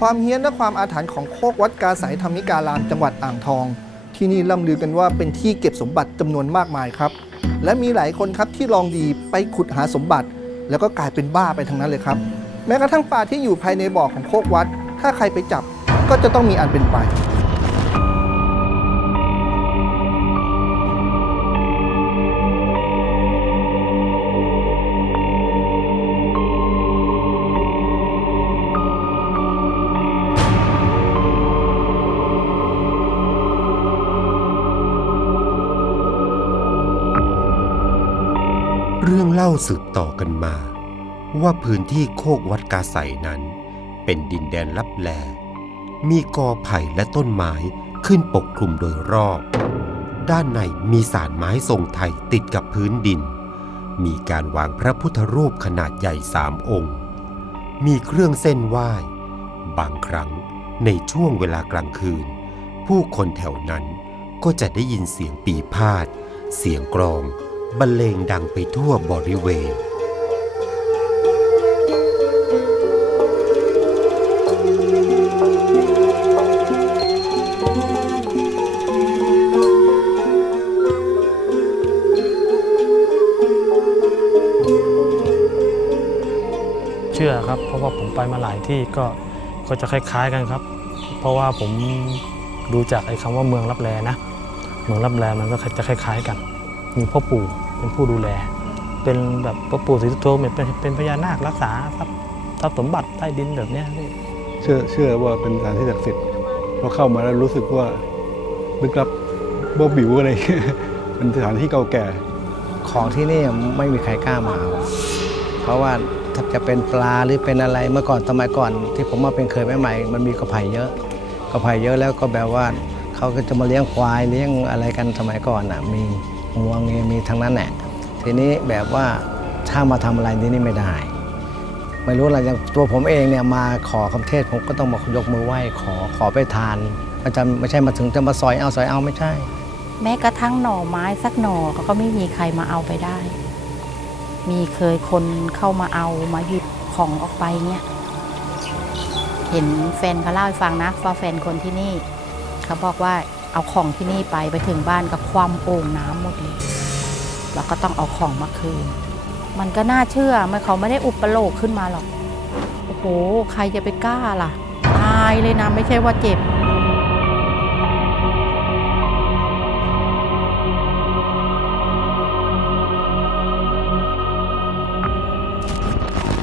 ความเฮี้ยนและความอาถรรพ์ของโคกวัดกาสายธรรมิการามจังหวัดอ่างทอง ที่นี่ล่ำลือกันว่าเป็นที่เก็บสมบัติจำนวนมากมายครับ และมีหลายคนครับที่ลองดีไปขุดหาสมบัติ แล้วก็กลายเป็นบ้าไปทั้งนั้นเลยครับ แม้กระทั่งปลาที่อยู่ภายในบ่อของโคกวัด ถ้าใครไปจับก็จะต้องมีอันเป็นไป รื่องเล่าสืบต่อกันมา ว่าพื้นที่โคกวัดกาใสนั้น เป็นดินแดนลับแล มีกอไผ่และต้นไม้ขึ้นปกคลุมโดยรอบ ด้านในมีสารไม้ทรงไทยติดกับพื้นดิน มีการวางพระพุทธรูปขนาดใหญ่สามองค์ มีเครื่องเส้นไหว้ บางครั้งในช่วงเวลากลางคืน ผู้คนแถวนั้นก็จะได้ยินเสียงปีพาด เสียงกรอง บรรเลงดังไปทั่วบริเวณ เชื่อครับ เพราะว่าผมไปมาหลายที่ก็ก็จะคล้าย ๆกันครับ เพราะว่าผมดูจากไอ้คำว่าเมืองรับแลนะ เมืองรับแลมันก็จะคล้าย ๆกัน มีพ่อปู่เป็นผู้ดูแล เป็นแบบพ่อปู่ศรีสุโธเนี่ยเป็นเป็นพญานาครักษาทรัพย์ทรัพย์สมบัติใต้ดินแบบเนี้ยพี่เชื่อเชื่อว่าเป็นสถานที่ศักดิ์สิทธิ์พอเข้ามาแล้วรู้สึกว่าลึกลับบ่บิวอะไรเป็นสถานที่เก่าแก่ ของที่นี่ไม่มีใครกล้ามาเอาเพราะว่าถ้าจะเป็นปลาหรือเป็นอะไรเมื่อก่อนสมัยก่อน ที่ผมมาเป็นเคยใหม่ๆมันมีกระไผ่เยอะกระไผ่เยอะแล้วก็แบบว่าเขาก็จะมาเลี้ยงควายเลี้ยงอะไรกันสมัยก่อนอะมี งวงมีมีทั้งนั้นแหละทีนี้แบบว่าถ้ามาทำอะไรที่นี่ไม่ได้ ไม่รู้อะไรอย่างตัวผมเองเนี่ยมาขอคำเทศผมก็ต้องมายกมือไหว้ขอขอไปทานมันจะไม่ใช่มาถึงจะมาซอยเอาซอยเอาไม่ใช่ แม้กระทั่งหน่อไม้สักหน่อก็ไม่มีใครมาเอาไปได้ มีเคยคนเข้ามาเอามาหยิบของออกไปเนี่ยเห็นแฟนเขาเล่าให้ฟังนะว่าแฟนคนที่นี่ เขาบอกว่า เอาของที่นี่ไปไปถึงบ้านก็คว่ำโอ่งน้ำหมดเลยแล้วก็ต้องเอาของมาคืน มันก็น่าเชื่อมันเขาไม่ได้อุปโลกขึ้นมาหรอก โอ้โห ใครจะไปกล้าล่ะ ตายเลยนะไม่ใช่ว่าเจ็บ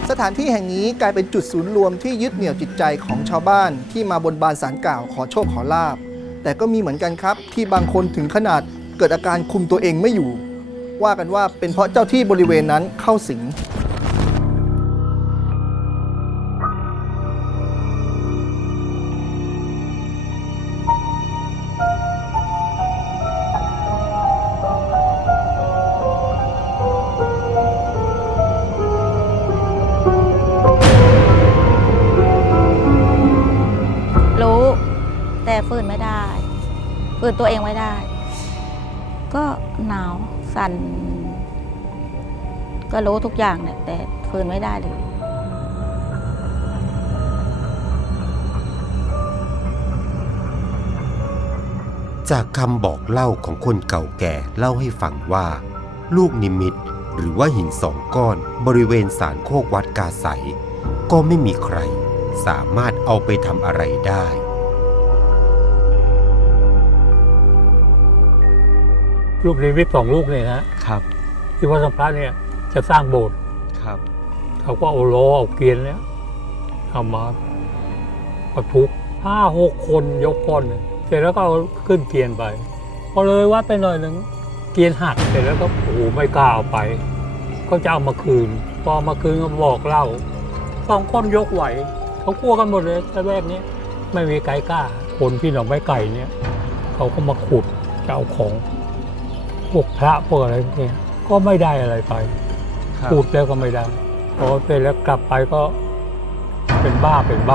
สถานที่แห่งนี้กลายเป็นจุดศูนย์รวมที่ยึดเหนี่ยวจิตใจของชาวบ้านที่มาบนบานสารกล่าวขอโชคขอลาบ แต่ก็มีเหมือนกันครับ ที่บางคนถึงขนาดเกิดอาการคุมตัวเองไม่อยู่ ว่ากันว่าเป็นเพราะเจ้าที่บริเวณนั้นเข้าสิง ฝืนตัวเองไม่ได้ ก็หนาวสั่น ก็รู้ทุกอย่างเนี่ยแต่ฝืนไม่ได้เลยจากคำบอกเล่าของคนเก่าแก่เล่าให้ฟังว่า ลูกนิมิตหรือว่าหินสองก้อนบริเวณศาลโคกวัดกาใส ก็ไม่มีใครสามารถเอาไปทำอะไรได้ ลูกนิมิตสองลูกเนี่ยนะครับ ที่วัดสัมพระเนี่ยจะสร้างโบสถ์ครับเขาก็เอาล้อเอาเกวียนเนี่ยเอามาประทุกห้าหกคนยกก้อนหนึ่งเสร็จแล้วก็เอาขึ้นเกวียนไปพอเลยวัดไปหน่อยหนึ่งเกวียนหักเสร็จแล้วก็โอ้โหไม่กล้าเอาไป ก็จะเอามาคืนพอเอามาคืนก็บอกเล่าสองคนยกไหวเขากลัวกันหมดเลยแต่แรกนี้ไม่มีใครกล้าคนที่หนองไม้ไก่เนี่ยเขาก็มาขุดจะเอาของ พวกพระพวกอะไรพวกเนี้ยก็ไม่ได้อะไรไปพูดแล้วก็ไม่ได้พอเสร็จแล้วกลับไปก็เป็นบ้าเป็นใบ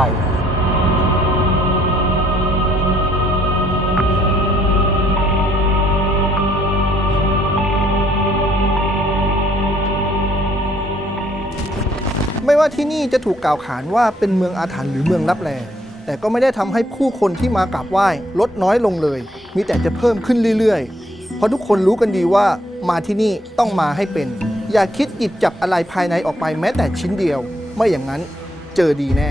ไม่ว่าที่นี่จะถูกกล่าวขานว่าเป็นเมืองอาถรรพ์หรือเมืองลับแล แต่ก็ไม่ได้ทำให้ผู้คนที่มากราบไหว้ลดน้อยลงเลย มีแต่จะเพิ่มขึ้นเรื่อยๆเพ ราะทุกคนรู้กันดีว่ามาที่นี่ต้องมาให้เป็น อย่าคิดหยิบจับอะไรภายในออกไปแม้แต่ชิ้นเดียว ไม่อย่างนั้นเจอดีแน่